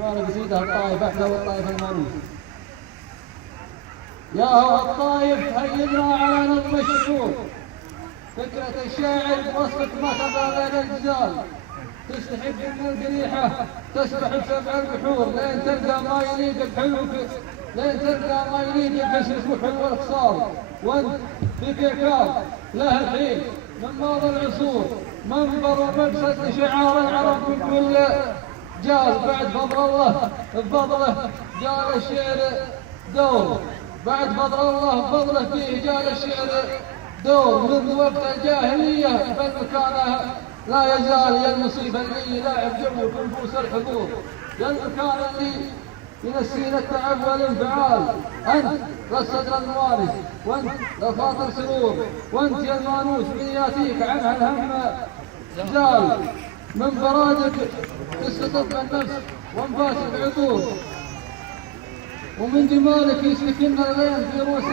ما قصيدة الطائف أحلى والطائف المعروف. يا هو الطائف هيدنا على نظم الشعور، فكرة الشاعر بوصفك ما تبغى غير الجزال، تستحب من القريحة تسبح بسبع البحور، لين تلقى ما يليق بحلوك، لين تلقى ما يليق بحسنك وحلو الخصال، وانت فيك عكاظ له الحين من ماضي العصور، منبر ومقصد شعار العرب من كل جال، بعد فضل الله بفضله جال الشعر دور، بعد فضل الله بفضله فيه جال الشعر دور، منذ وقت الجاهلية بل مكانه لا يزال يا المصيبة اللي يلاعب جو نفوس الحضور، يا المكان اللي ينسينا التعب والانفعال، انت للصدر الموارث، وانت للخاطر سرور، وانت يا المانوس من ياتيك عنها الهم زال، من فرادك تستطب النفس وانفاسك عطور، ومن جمالك يسكن الليل في رؤوس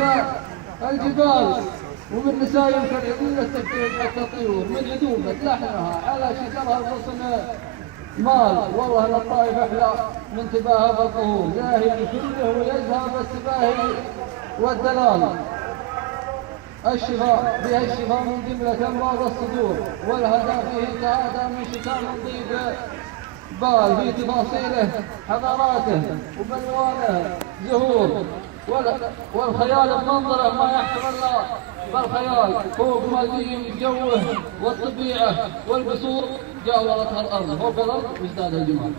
الجبال، ومن نسايم كالعدولة تبتعد حتى الطيور، من عدوبة لحمها على شجرها الغصن مال، والله للطائف أحلى من تباهى بالظهور، زاهي كله ويزهى بالتباهي والدلال، الشفاء بها الشفاء من جملة أمراض الصدور، والهدى فيه كهذا من شتام ضيق بال، في تفاصيله حضاراته وبلوانه زهور، والخيال بمنظره ما يحتمل الله بالخيال، فوق ما يدين جوه والطبيعة والقصور جاورتها الأرض، فوق الأرض وازداد الجمال.